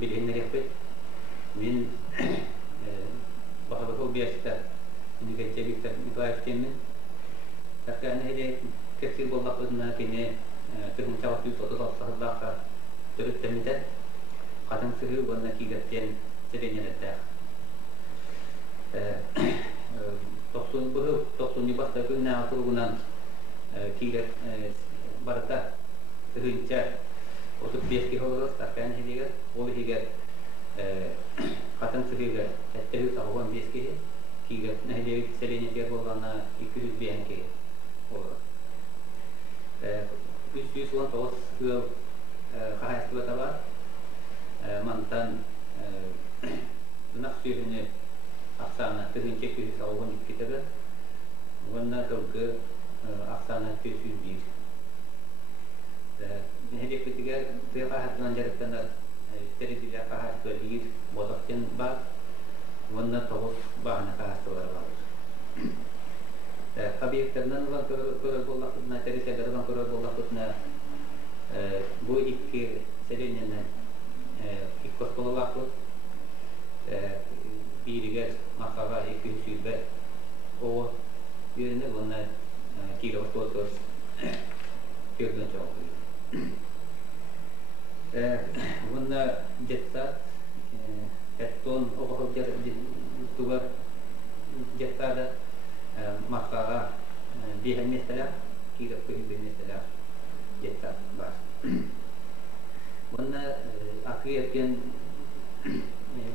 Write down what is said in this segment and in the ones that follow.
بالإن رفت من بحضر بيشتر إنه كتير بيكتر متواجد من فكان هذا كثير والله قلنا كنا تهم توقف وتصل صهباق ترد تمتد قدم سهل وقلنا كي قتين سبيني للداخل تقصون به تقصون يبص كنا عطونا كي قت برتا سهل جاء وتبيش كي هو رأس فكان هذا وله قت قدم سهل تتهو صهوان بيش كي قت نهجي سبيني كي وقلنا يكذب بيان كي Khusus untuk khas beberapa mantan naksirnya aksana terhincik di sawah kita kan, warna terke aksana tersubir. Ini dia ketiga terkait menjalankan terjadi khas berdiri bodohkan bah warna terus bah nak khas terlalu. Kami kerana orang kerana nak cari sedar orang kerana boleh ikut sedenya ikut tolak tu biar makara ikut sudah oh dia ni guna kira terus kira jauh guna jetta keton orang jadi tuar jetta ada maka dia hanya setelah kira kehidupan setelah jeta bas. Mana akhirnya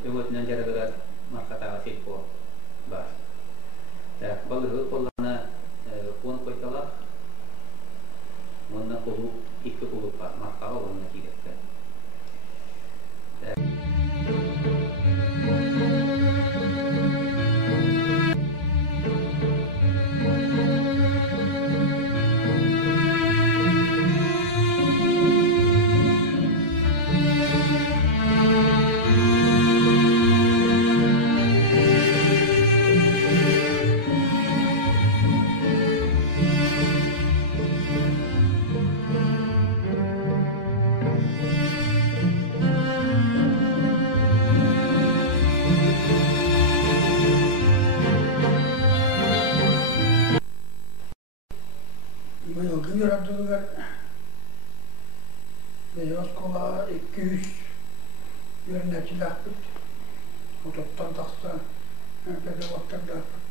lewat negara berat maka tahu siapa bas. Dah bagus kalau na pun kau telah mana kau ikut kau pak maka kau mana kira kan. Sekolah 200 yönetici dapat, otottan taksa pada waktu dapat.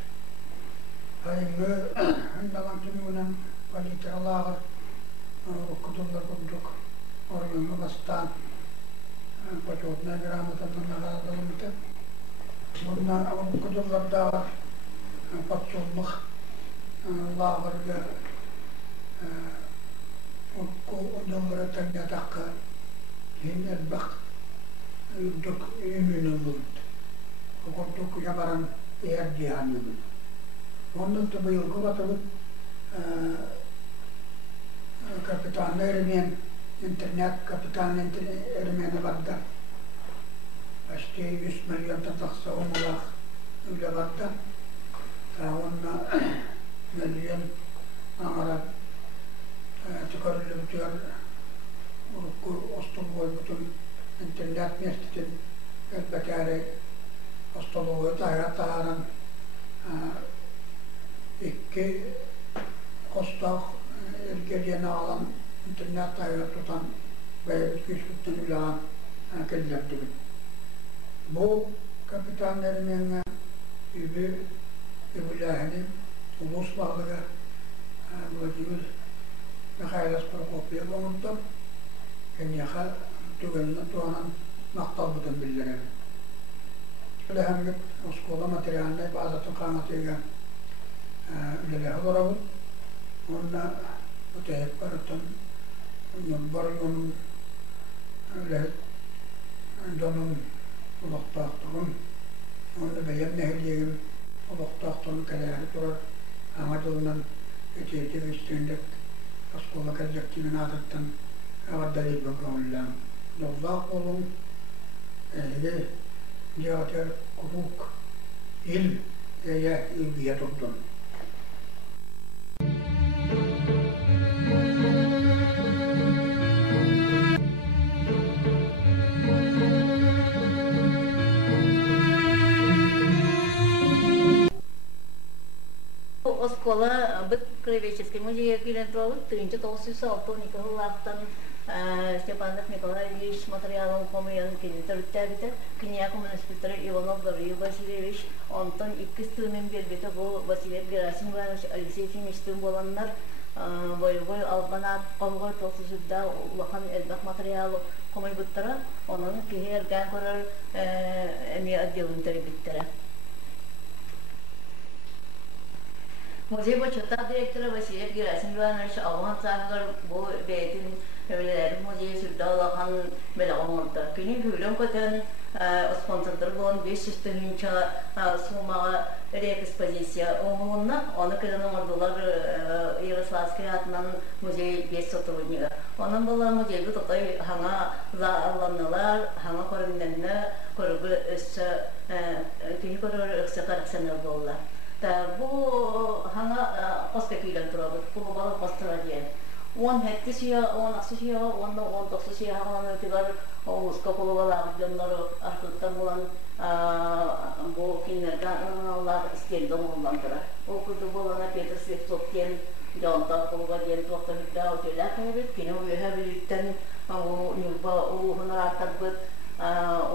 Hari ini dalam tujuan paliterlah okudullar kuduk orang yang mengastan pacotna gramatan menara dalam itu. Muna awam okudullar dah pacotmah lagar ga okudullar tanya takkan. Ini bak untuk imunumut. Untuk jabaran erdian itu. Untuk terbayar gua tahu kapitan Ermen internet kapitan Ermen berada. Pasti 100 million tertaksa umur udah berada. Tahun million amarat tukar lebih أسطول بتون إنترنت نستن البكاري أسطول طهران إكى أسطح الجريان عالم إنترنت طهران بيت كيس بتون ولا كلام تبي بو كابتن نرمينا يبي هني وبوس بعضها وجيل نخيل أسبرقوبيا ومنتم كان يخال تقولنا تونا نقطبة بالله لهم أسكولا ماتريالنا بعض تقامتها لله ضرب ونا متهبرة نبر يوم له عندهم ولقطاتهم ونا بيمنه اليوم ولقطاتهم كذا ترى أمدلنا يتيجي يستندك أسكولا كذبت من عادة أردلي بقول لهم نضاقلهم هي جاتر كروك إل هي يبيتون Оскола быт краеведческий музей килентровый 1906 Николаевтан Степанов Николай Ильич материалом комиян килентровитте княгум инспектор Иванов Гавриил Васильевич Антон Иккистумен бербете бу Василий Герасим Иванович Алексей Финистун боланнар боевой албанат колгой толсузда улахан элбак материалы комай буттара onun кихер гангорар эми отделын тербиттере. Музей бочота директора Василий Герасим Иванович Алван Сангар бу бейтин өвелер музей сүрдалахан белагомонта. Күнү күлөн көтөн спонсордор болон 500 тыгынча суммага экспозиция оңунна оны кыдан ордулар Ярославский атынан музей 5 сотрудника. Onun bolla muzeyde totay hanga zaallanlar, hanga korundanna korugu össä tüy korur össä karaksanlar bolla. Ta bu hanga ospekilan turabut, bu bala postradiye. On hettisiya, on aksisiya, on toksisiya hanga tigar uska koluvala jonları arkadaşlar bolan bu kinlerden onlar iskelden ollandıra. O kudu bolana Peter Slepsok'ten Jonta koluga diyen tuakta hüdda oteller kaybet, kine uyuha birlikten o nyuba o honoratar bıt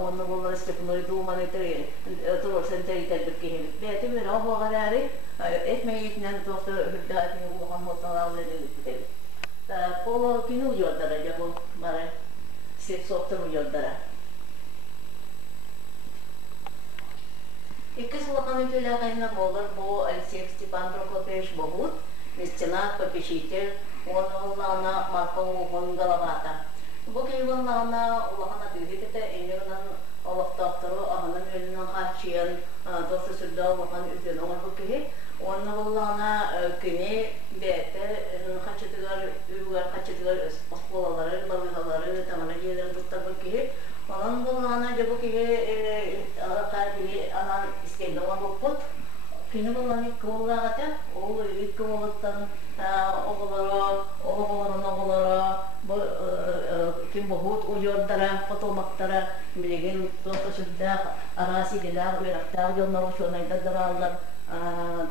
onu bollar istepunları doğuman eteri turur senteri terbik kehebit. Beyati bir rahu ağarari etmeyikten tuakta hüdda kine uğan hotalar avledi. Polo kine uyordara jabu bare Slepsok'tan uyordara. İki sulakan ülkeler kaynak olur bu Alexey Stepan Prokopyevich Bogut. Меценат, попечитель, он улана марком он головата. Боки улана улана дигите энернан олофтактору аханан өлүнөн хачыян досы сүрдө улан үтөн он боки он улана кене бете хачытыгар үгөр хачытыгар осколалары балыгалары тамана жерлерин туттар боки онан улана же боки анан искенде он бопут Kini bulanı kıvılağıda, oğlu ilk kıvılıktan oğullara, kim buhut uyordara, fotomaktara, bilgin dostasında arasidiler, uyanaktar yollar uçunayda dırarlar,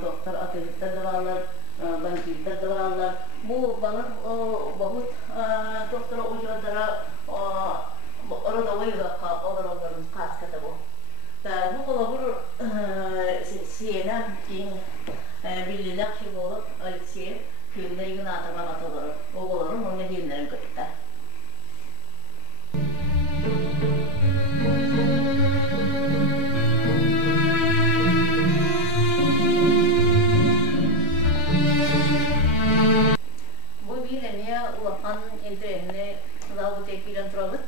doktor atıllıkta dırarlar, bankirde dırarlar. Bu bana buhut doktora uyordara, orada uyuyorlar, onların kaskıda bu. Bu kolabur siyena in bildiler ki bolup Alexey filmleri gün atama atılır. O kolabur onun filmlerin kötüler. Bu bir emiye ulakan internet lavu tekilen travut.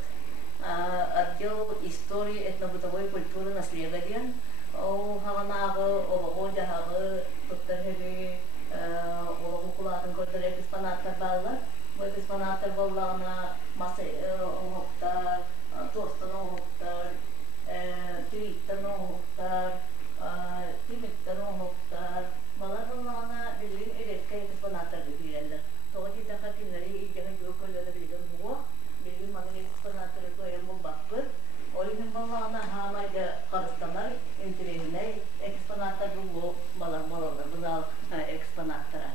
Отдел истории этнобытовой культуры наследия. Хаванагы, Ологодягы, Туттархеби, Ологукулатын көрдер экспонаттар баллар. Bu экспонаттар балларына масы оңуктар, тостан оңуктар, түйіттен оңуктар, тимиттен оңуктар. Балар балларына билген элекке экспонаттар бүйрелер. Тоғыт итақа кинлери икені көкөлері билген буа. Bilgin manın eksponatları koyan bu bakır. Oyunun balağına hamayda karıstanlar, intireyine eksponatlar bu balar. Bu da eksponatlara.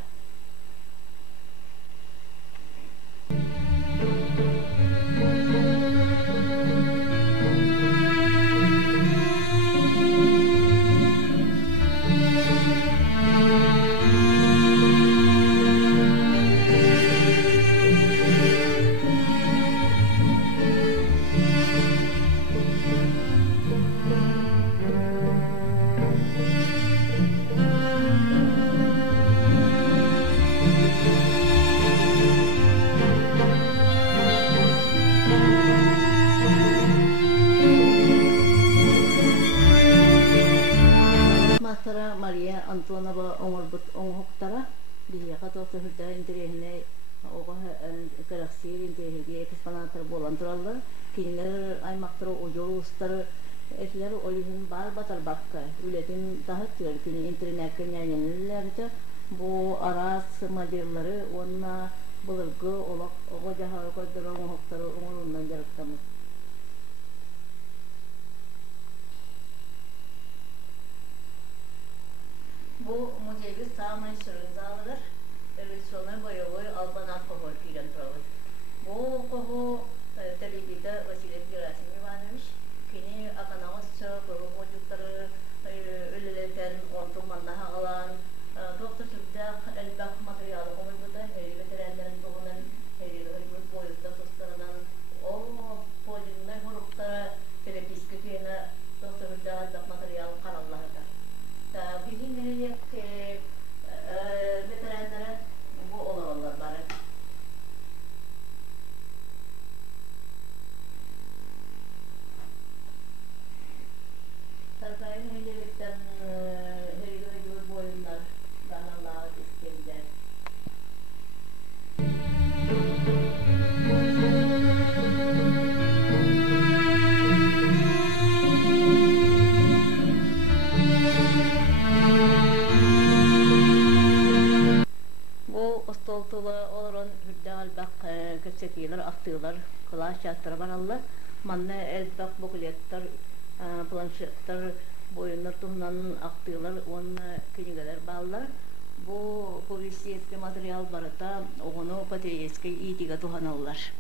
Maria Antonova Omorbut Onhoktara, dia kata hurda indirehne oga galaksir indirehge eksponatlar bolandrallar, kinler aymaktara ojorustar etler olihin bar batar bakka, ületin tahattır kini internet kenyanelerde bu aras modelleri onna bulurgu olak oga jaha kodra onhoktara omorundan jaraktamız. Bu muzeyimiz tamamen sürünzalıdır. Sonu boyu Albanat kohu kiren turalı. Bu kohu tabii ki de Vasile Gerasim Ivanoviç kini akanağızça kohu çocukları ölülerden ontum mannaha alan Doktor Türk'ta elbak materyali omuybuda heri veteranların doğunan heri boyutta toslarından o podyumda horukta telepisketine Doktor Türk'ta elbak materyali kararlarda. Bizim nereye veteranlara bu olanlar var. Tarkayın heliyelikten heliyelik boyunlar kanalar iskender. Bu ostoltuğu olan hüddal bak köksetiler, aktılar, kulaş çattıra barallı. Manne elbak bokuletler, planşetler, boyunlar tuğunan aktılar, onun kinigeler bağlar. Bu povisiyeski materyal barata, onu patiyeski itiga tuhanallar.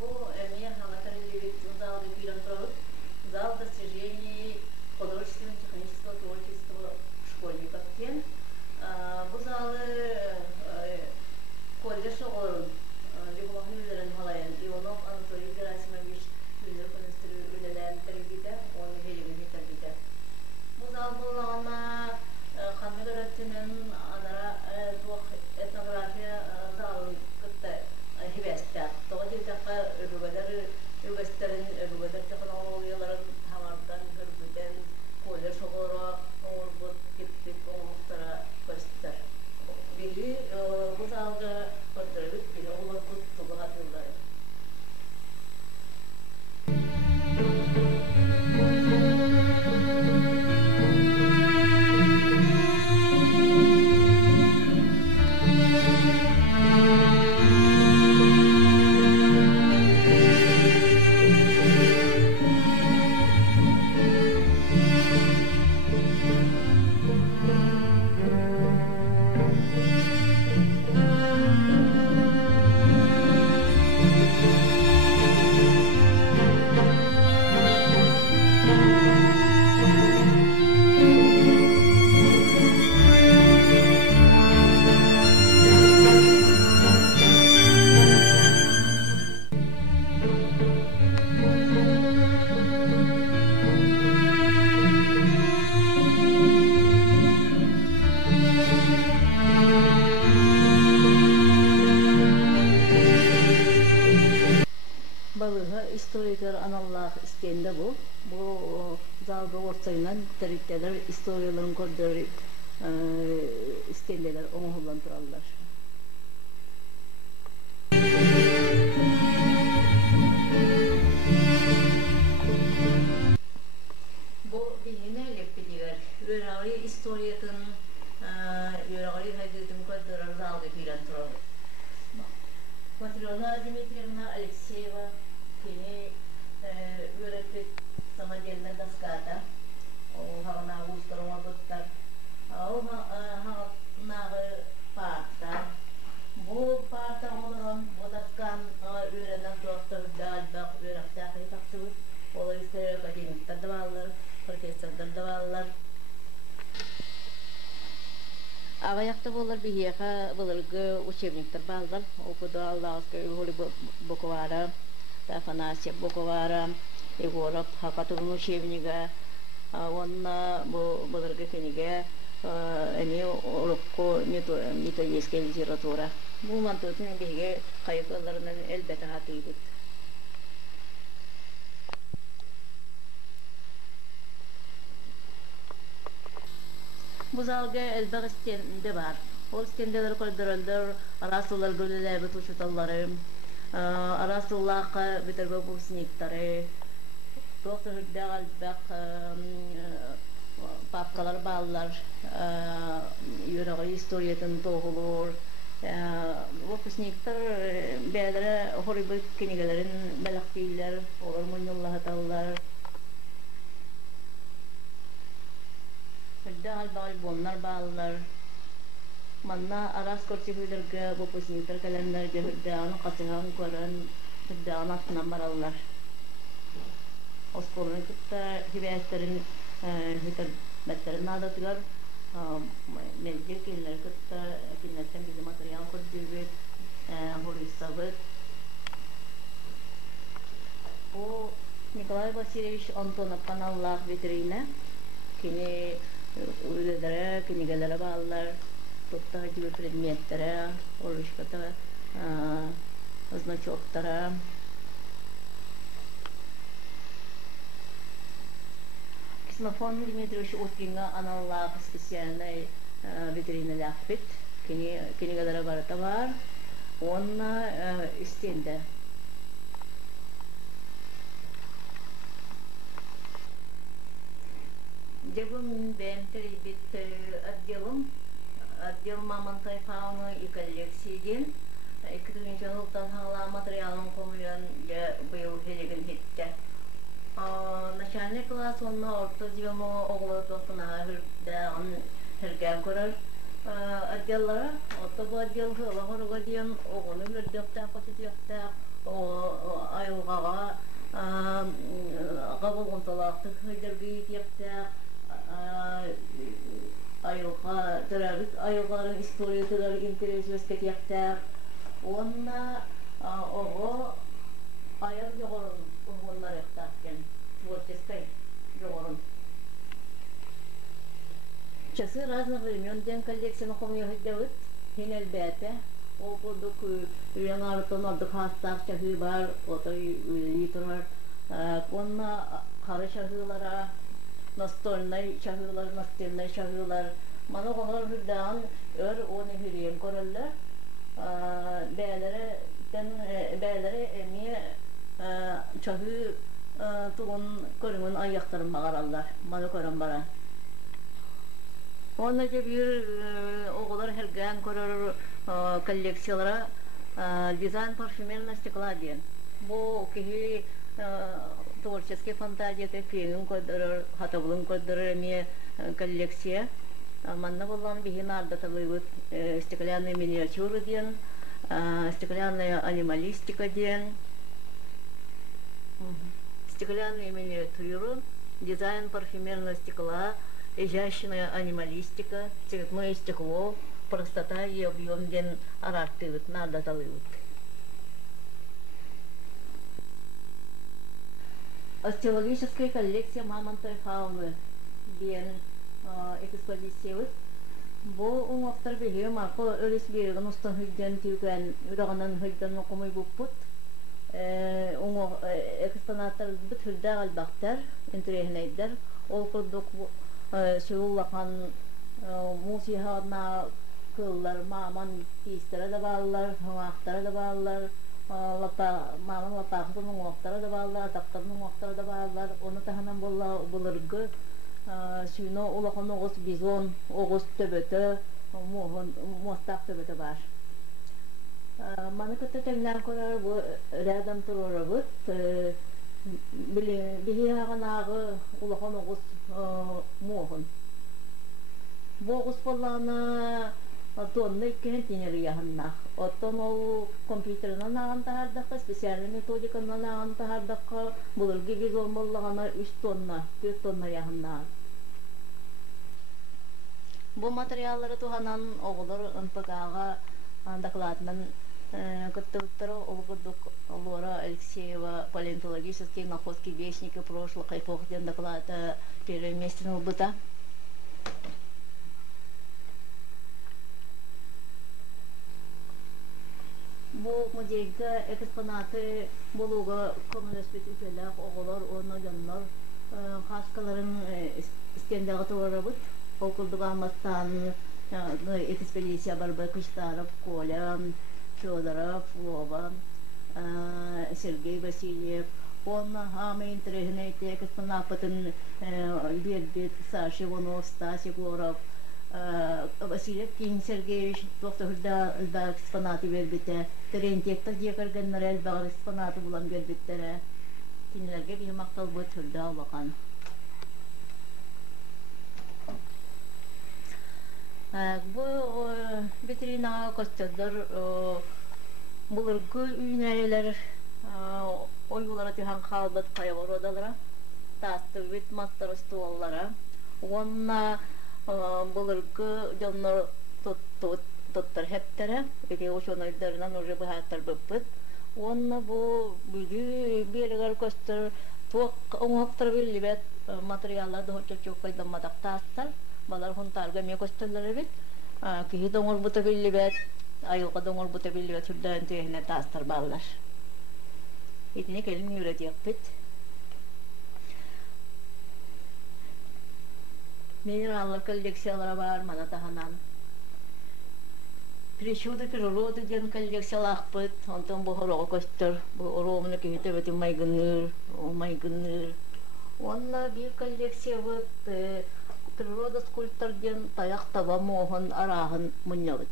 Bu emniyet материалов зал документов, зал достижений художественного, технического, творческого школьников. Bu zалы колледж oğlum, дипломlu üyelerin halayan, Иванов Анатолий Герасимович Ünlü Konusturu ülelerin terbiyede, onu helimi terbiyede. Bu zal bulağına kanlı öğretinin anara etnografiya zalın kıtta hiveste. Doğru dakika öbügösterin teknolojilerin hamardan hürgüden kolej oğura oğurbut gittik oğuktara göster. Biri bu zalda kıttırıp biri oğur kuttuğu hatırlayın. Historikler analar isteğinde bu. Bu zalda ortayla tarihçiler, historiaların koruduğu isteğindeler, onu kullandırırlar. Bu bilgine lepediler. Yörağlı historiyatın, yörağlı hadidin koruduğu zalda filantroğlu. Katrina Dimitrievna Alexeyeva kini öğrettik samadiyelme daskata. O hana ustaroma buttar. O hana parta. Bu parta olan bu daskan öğrenen doktor dalbak öğrettikleri taktığı. Olayısıyla akademikler de varlar, orkestrler de varlar. Ağayakta bolar bihiyaha bolarga учебниктер балдар. Okuda Allah'ska holi bokovara, Afanasyev bokovara, Egorov hakatun учебнига. Onna bu bolarga keniga eni orokko metodiyske literatura. Bu mantotun bihiga kayıklarından elbette hatıydı. Bu zalga elbaq istende var. O istendeler koyduruldur. Arasıllar gülüler bütün şutalları. Arasıllaqqa bitirbe bu sinikleri. Doktor hüdde elbaq papkalar bağlar. Yüreği historiyatın doğulur. Bu sinikler belere horibik kinigelerin belaktiler. Olur munyullah atallar. hüdde albal bonlar bağlılar. Manna aras korçu hüdürge bu pusminter kalemlerce hüdde anı katıhan koran hüdde anı atından barallar. Oskolunu kutta hibiyetlerin hüter betlerin adatılar. Mevcut iller kutta kinletten bizim materyal kodübü Horisabıt. O Nikolay Vasilyevich Antonov'dan Allah veterine kini öyledere, kinigelere bağlılar. Tutta gibi predmetlere, oluşkata, значоктара. Ксенофон Дмитриевич Уткинга аналог специальной ветеринарный ахпет, книгалары бар товар, он истенде. Дебум бентри бит отдел мамонтой фауны и коллекцияден 2000 жылдан хала материалын комуян быйыл келеген хитте. Начальник класс онна орта дивемо оглы тоқтына хырдагын хырган көрөр отделлары. Отто бу отдел хылыгырга диен огуну үрдөктө котутуякта айылгага кабылгын талакты хыдыргы тиякта ayılga tarafık ayılların istoryaları interesi yaptı. Onunla o ayıl yoğurun onlar yaptarken творческой yoğurun. Часы разных времен ден коллекцияны комуяхыт девит. Хин әлбәттә ол курдук уянартын ардык хастак чахы бар, отой литрар. Онна кары чахылара настольный чахылар, Мана голар хурдан өр оны хирем көрөллөр. Бәләре эми чахы тугун көрүнгөн аяктарын багаралар. Мана көрөн бара. Оны же бир оголар хелгән көрөр коллекциялара дизайн парфюмерный стекла дигән. Бу кихи творческий фантазия фильм көдөрөр, хатабылын көдөрөр эми коллекция. Манна болған бихин ардаталыбыт стеклянные миниатюры ден, стеклянная анималистика ден, стеклянные миниатюры, дизайн парфюмерного стекла, изящная анималистика, цветное стекло, простота и объем ден арартывыт, ардаталыбыт. Остеологическая коллекция мамонтовой фауны ден экспозициябыз. Бу оңактар беге марко өрес берген устан хыйдан түйгән, үрәгәннән хыйдан окумый буппут. Оң экспонаттар бит хылда албактар, интернеттер, ол курдук шуллакан мусихана кыллар, маман тистере да баллар, хаңактары да баллар, маман лапактын оңактары да баллар, атактарын оңактары да баллар, оны таханан булыргы Сүйно улахан оғыз бизон, оғыз төбөті, мостақ төбөті бар. Маны көтті тәңнен көрер бұл рядом тұрыры бұд. Білі ағын ағы улахан оғыз мұғын. Бұл оғыз болағына тонны еккен тенері яғыннақ. Оттон ол компьютерінен ағын тағардаққа, специальный методиканын ағын тағардаққа, бұлырғы бизон болағына 3 тонна, 4 тонна яғыннақ. Бұл материаллары туғанан оғылыр НПК-ға докладынан көттіптірі олғырдық Лора Алексеева палеонтологические находки вестники прошлых эпох ден доклада переместен ұлбыта. Бұл музейгі экспонаты болуға коммунистік үтелік оғылар, оны жанлар қашқаларын істендағы туғыры бұд. Околдук алмастан экспедиция барбы Кыштаров, Коля, Федоров, Вова, Сергей Васильев. Он хамы интернете экспонапатын Бербет, Саша Иванов, Стас Егоров, Васильев Кин Сергеевич, тоқтығырда экспонаты Бербете. Терентектер декарганнар әлбағыр экспонаты булан Бербеттері. Кинелерге беймақтал бұд түрді албақан. Bu vitrina kostadlar bulurgu üneriler oyulara tihan kalbat kayavor odalara tastı bit matlar stuvallara onna bulurgu jonlar tuttar heptere ede o şonaylarından oraya bahatlar bıppıt onna bu bir yer kostar tuak onaktar bilibet materiallar da çok kaydamadak tastar balar huntarga me kostarlar bit ki dongor buta bilibet ayo kadongor buta bilibet sudah ente tastar ballar ini kelin yuret yapıt minerallar koleksiyalara var mana tahanan Prişuda pirolodu diyan koleksiyalar akpıt ondan bu horo kostar bu oromna kihite beti may gınır onunla bir koleksiya bıt piroloda skulptor diyan tayak taba mohon arahan munyavut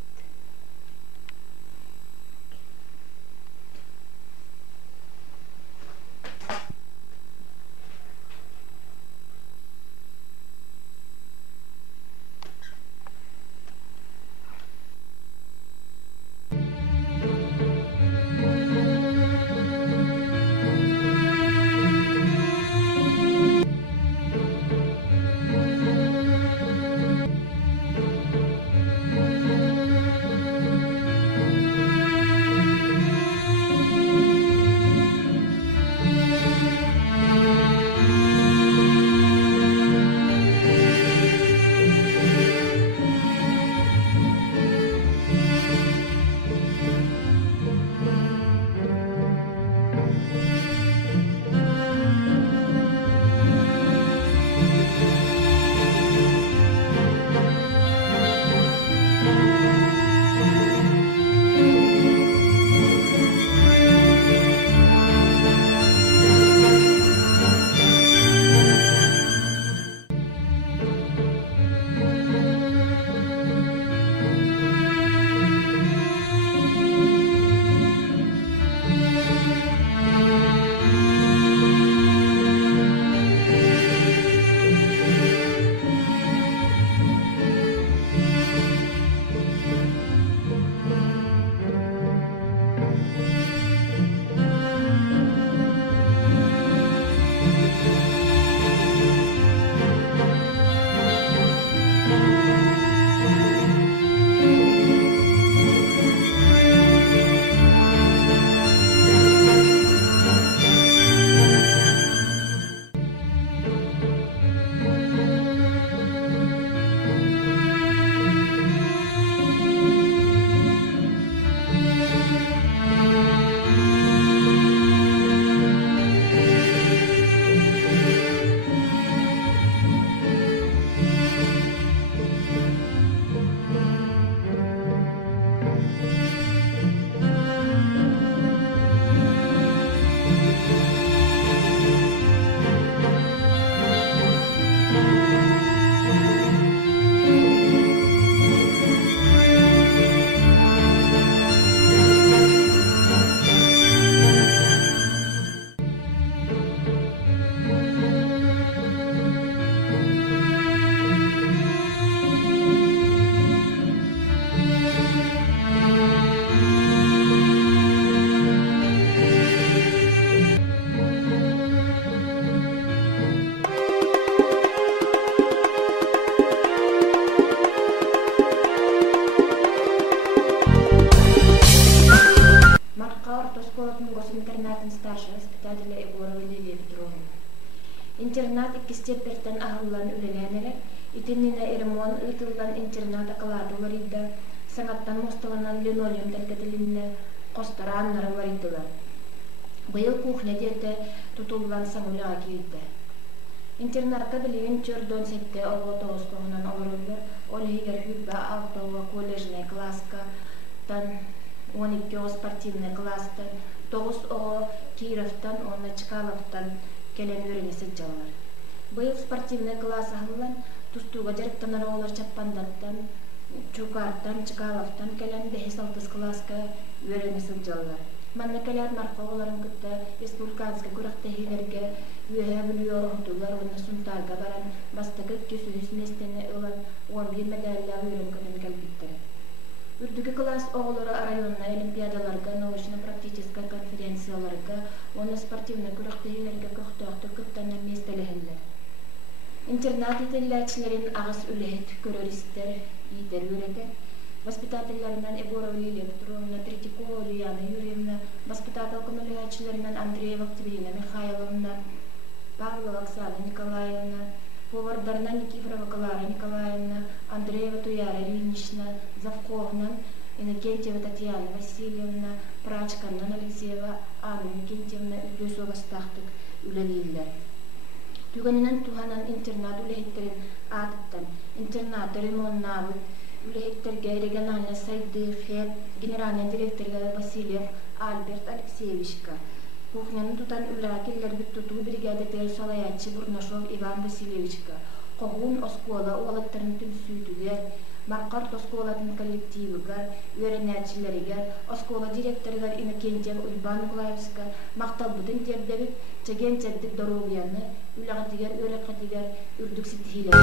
Интернат иккистеппертен ахыллан үлеләнелер, итиннина эремон ытыллан интернат акыладылар идда, саңаттан мосталанан линолеум тәркетилинне костараннары бар иддылар. Быйыл кухня дете тутуллан саңулага кирде. Интернатта билигин чөрдөн сетте олго тоғыз олоруллар, олегер хүбба алтова коллежный класска, тан 12 спортивный класстан, 9 Кировтан, онна Чкаловтан келен үйренесі жалар. Быйыл спортивный класс ахыллан тустуга жарыктанар олар чаппандаттан, Чукартан, Чкаловтан келен 5-6 класска үйренесі жалар. Манна келер марқоғыларын күтті республиканска көрақтағилерге үйе білуі орықтулар оны сұнтарға баран бастығы 200 местені ылан 11 медалля үйрен көнінге Үрдүгү класс оголору районна олимпиадаларга, научно-практический конференцияларга, оны спортивный көрөктөйлөргө көктөктө кыттанар местелехеллер. Интернат ителләчләрен агыс үләһет көрөристер итер үрәтә. Воспитательләреннән Егорова Лилия Петровна, Третьякова Ульяна Юрьевна, воспитатель коммуникацияләреннән Андреева Катерина Михайловна, Павлова Оксана Николаевна, повардарынан Никифорова Клара Николаевна, Андреева Туяра Ильинична, Завковна, Иннокентьева Татьяна Васильевна, Прачканнан Алексеева Анна Иннокентьевна Үтөсова стахтык үлелилләр. Түгәннән туханан интернат үләһеттерин атыттан, интернат ремонтнабыт, үләһеттерге региональный сайдыхет, генеральный директорга Васильев Альберт Алексеевичка. Кухняны тутан үләкилләр бит туту бригадир Салаятчы Бурнашов Иван Васильевичка. Когун оскола уалаттарын түлсүйтүгер, Маркар осколатын коллективыгар, үйренәчиләргә, оскола директорыгар Иннокентьева Ульяна Николаевска, мактал бутын тердебит, чеген чәддик дорогияны, үләгәтигәр, өрәкәтигәр, үрдүк ситһиләр.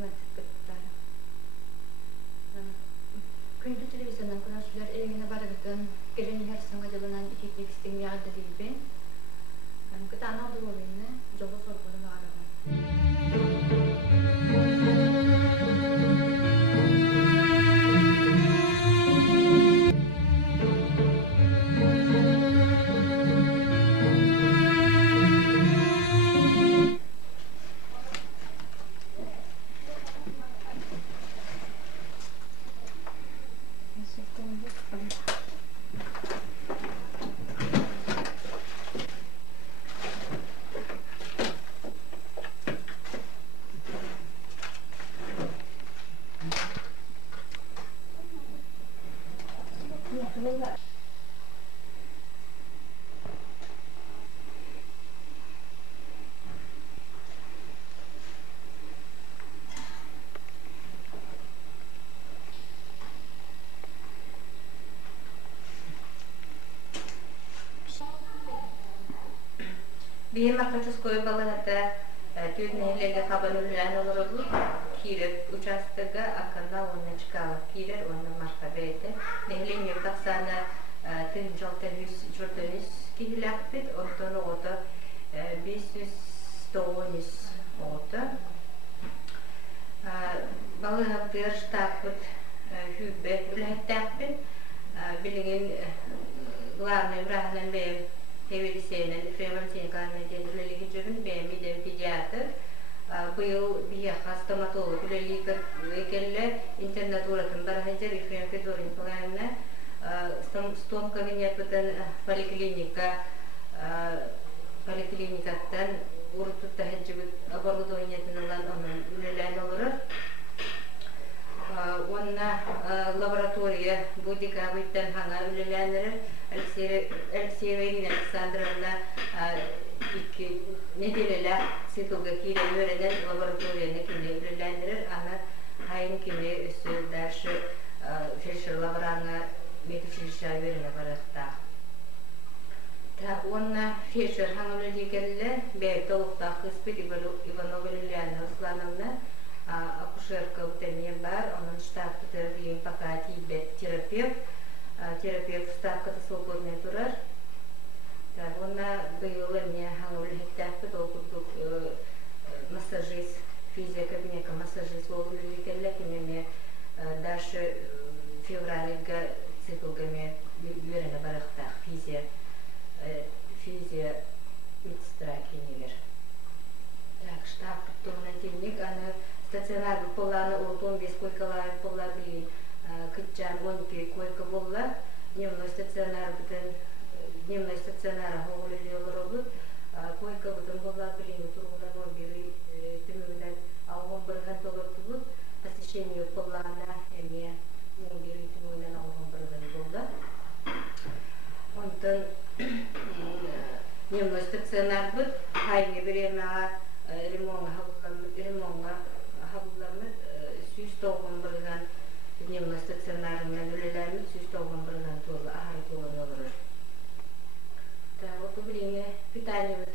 matkattara. Күндү телевизиондан көрүшүлөр эйгине барыгытын керен her саңгажылынан икитикстин ягда дилбен. Кытана болуйны жолу соргону араган. Bir markacız koyu balığında tüyünleriyle kabanırlayan olurdu. Kiret uçastıga akında onu çıkalıp kiret onu marka verdi. Nehlen yurdak sana tıncal tenüs jordönüs kihilakbet ondan oda 500 oda. Balığındır takbet hübbe ülhettakbet. Bilgin главным брахным бэм Хевелисенен, Фремансен Карнеден, Лелиги Джовен бэм, идем педиатр. Был бияха стоматолог, Лелига Экелле, интернатуратын барахайджар, Ифрем Федорин Паганна, стом кабинет бутан поликлиникаттан уртут тахаджибут оборудованиятынылан онын үлелән олырыр. Онна лаборатория будика биттен хана үлеләнерер. Алексеева Ирина Александровна 2 nedelele sitolga kiren öğrenen laboratuvariyana kimle үлеләнерер. Ана хайын kimle üstü dersi фельдшер лаборана медучилища öğrene барықта. Онна фельдшер хана үлеләгелле бәйт олықта қыспет Иванова Лилияна Руслановна акушерка утемия бар, onun штаб bilin пока тибет терапевт. Терапевт ставката свободная турар. Ona быйылы мне хаңыл хеттәппет окурдук массажист, физия кабинетка массажист болу лиликелле кемеме дальше февральга циклгаме юрене барыктак физия медсестра кенелер. Так, штаб турнан темник аны стационар поланы ултон без койкалар полла билин кытчан 12 койка болла дневной стационар бутен дневной стационар хоголелер болуп койка бутен болла билин тургундар 11 темирден алган бир гантолортубут посещение поллана эме 11 темирден алган бир ган болду. Онтон дневной стационар бут хайне берема ремонга хабулламы сүйс толгон бирган дневной стационарынан үлеләмит сүйс толгон бирган толы ахары толгон олорор. Управление питания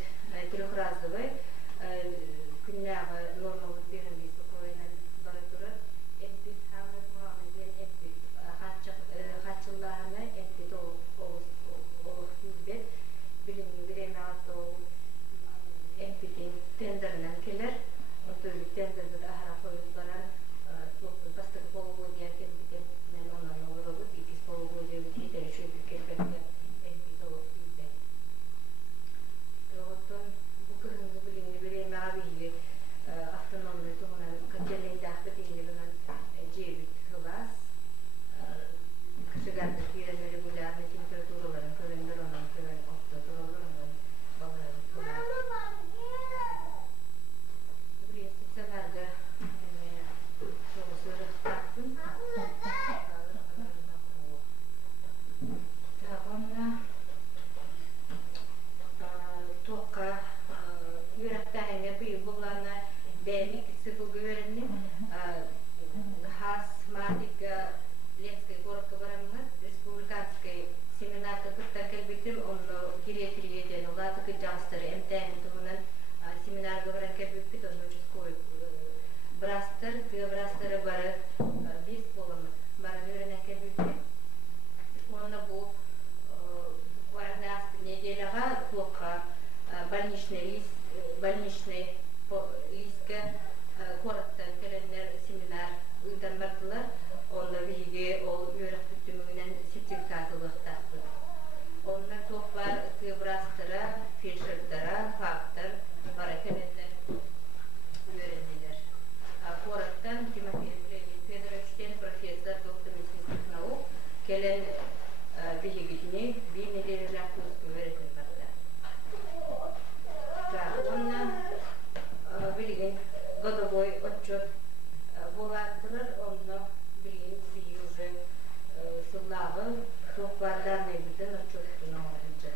трехразовое, күннәгы нормалы беренбей спокойно бара тура. Эмпит хамы муамеден эмпит хатчылларына эмпит олық фидбет билими береме атол эмпитин тендернен келер. Ontöylik tenderді ahara koyup баран бастығы полугодия кембитен мен онан олоролуп 2 полугодия битери шөйбүк келбетке эмпит олық фидбет. Оттон бу кыргынды билимни береме абийге автономный тугунан Barastır, kıbrastırı barı biz bulunur. Barın öğreneke büyük. Onda bu неделяга плохо больничный листке кораттан келенлер семинар уйдан бардылар. Onda биге ол өрөк бүтүмүнөн сертификат алыктапты. Onlar çok var kıbrastыра, фельдшердара, фактор, бара келенлер öğrendiler. Korrattan Тимофей Федоровичтен профессор, доктор медицинских наук келен бигигитини bir nedeller kurs öğretim vardı. Ondan bilgin годовой отчет bulardılar. Ondan bilgin bir уже sıllavı çok varlarını bilden отчетunu alınca.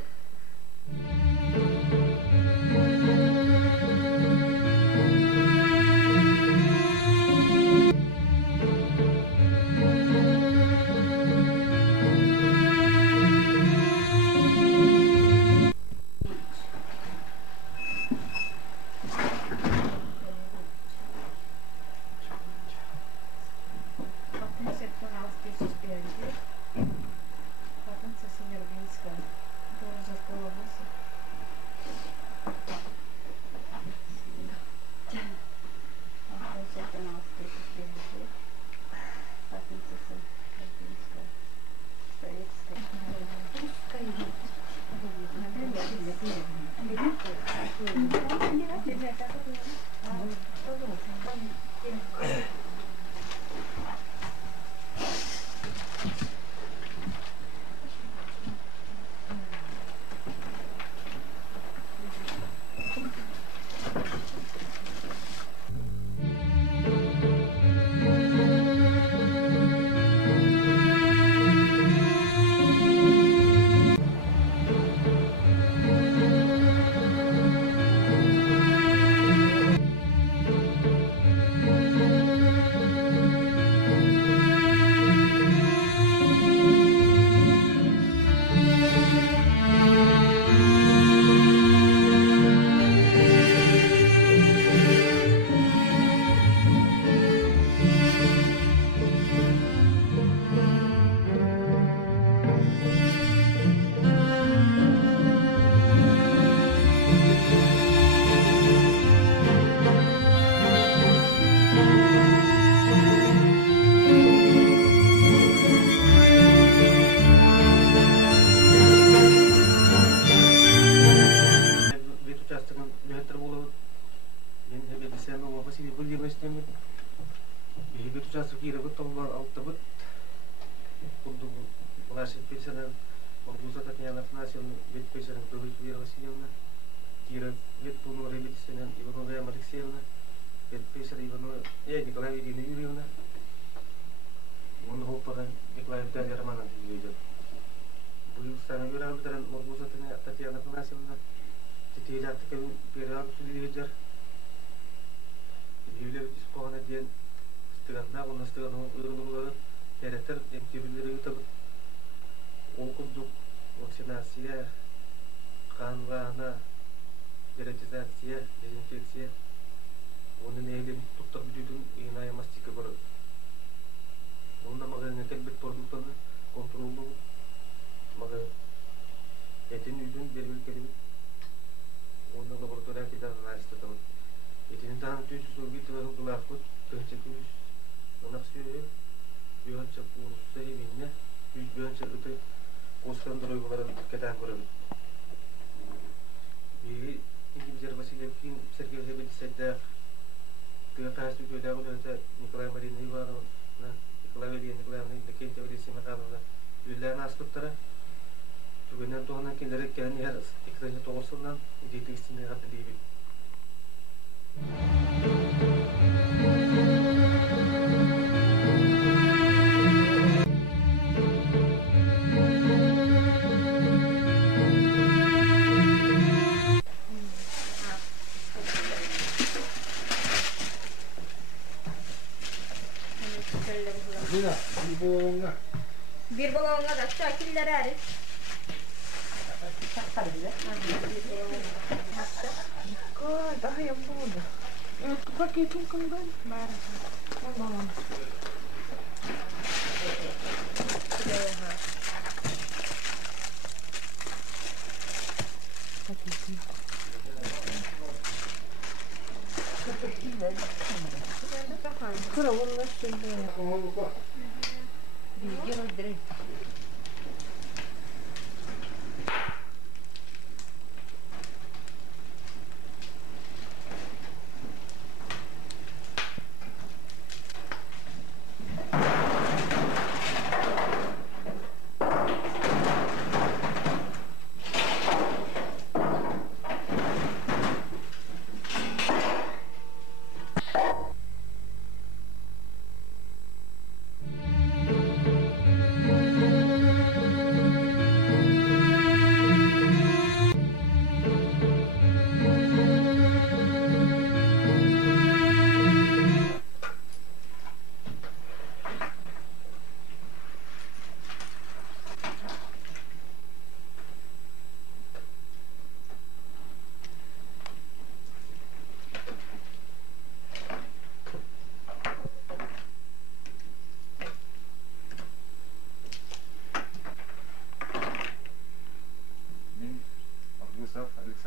Bir balonga da şakiller erir. Daha yapamadım. Paketin kandan.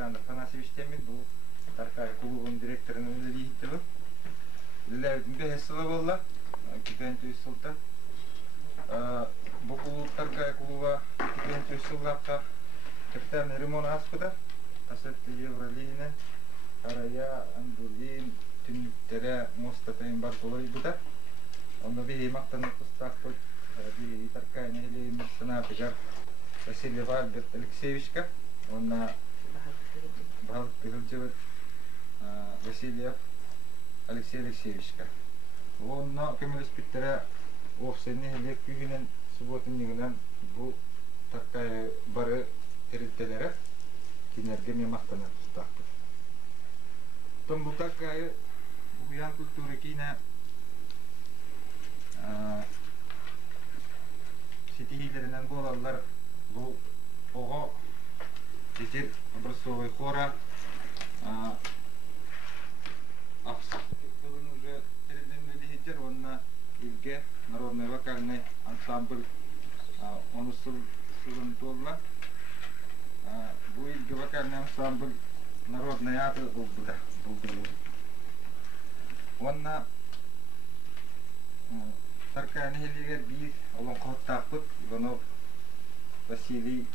Александр Афанасьевич Темин бұл Таркай клубының директорының үлелейді бұл. Үлелердің бәхесілі болла, кипен түйсілді. Бұл клуб Таркай клуба кипен түйсілдаққа капитальный ремонт аспыда. Тасетті евролейінен арая андулин түніктері мостатайын бар болай бұда. Оны бейі мақтанып ұстақ бұл бейі Таркай нәйлейіміз сынатығар Василий Альберт Алексеевичка. Онна Бахалык Пихалджевет Васильев Алексей Алексеевичка. Онна көмелес биттері офсайны елек күйінен субботын негінен бұл Таркай бары терілтелері кенерге мен мақтаны тұстақты. Тон бұл Таркай бұғыян культуры кейіне сетихилерінен болалар бұл оға Теперь образцовый хора. Был уже переданный легитер, он на Ильге, народный вокальный ансамбль. Он сулан толла. Был Ильге вокальный ансамбль народный атл Убда. Он на Таркай нехилигер бир, он коттакпыт, Иванов Василий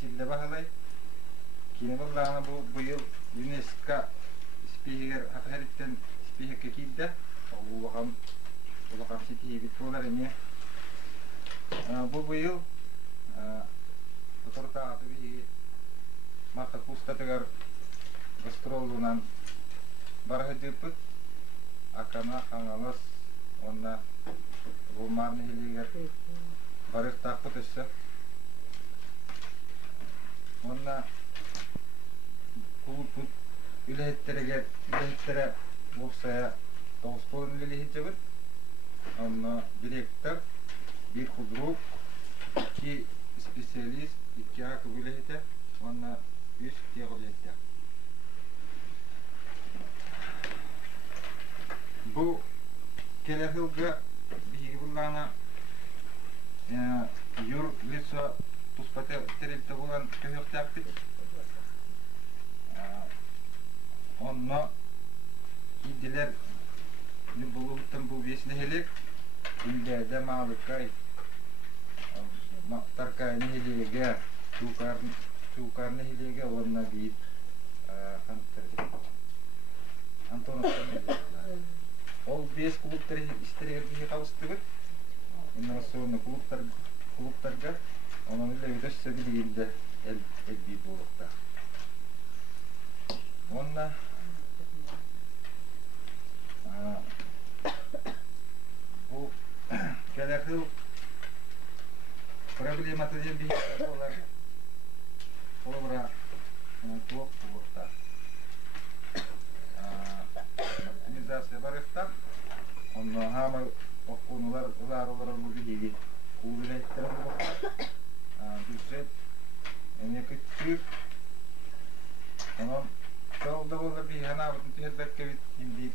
Тилде бахалай. Кине болланы бұл ЮНЕСКО спихер хақириттен спихерге килді. Улағам сетихи бит болар еме. Бұл бұйыл Фоторта аты бейі маққа кустатығар гастролуынан барға жүрпіт. Акана қаңалас онна ғылмарны хелегер барық тақпыт өсі. Онна кулупут үләһеттереге болсая 9,5 үләһетте бит. Онна директор, bir худрук, 2 специалист, 2 акы үләһете, онна 3 үләһетте. Бу келәһилгә биги булгана юр лицо Туспате терилте булган көйөктәп. Онна идилер не булуттан бу весне хелек. Илдә малыкай. Таркай нехилеге, чукар нехилеге онна бит. Хантер. Антонов. Ол 5 клубтар истерге калыстыбыт. Онна соны клубтарга Onun ile yüzleşse bildiğinde el bir bulukta. Onunla bu gerekli problematı diye bir olan olarak çok bulukta. Optimizasyon varıkta. Onunla hemen o konular bu bilgi kullanıkları bulukta. Бюджет некоторых, он стал довольно бегана, вот теперь так как им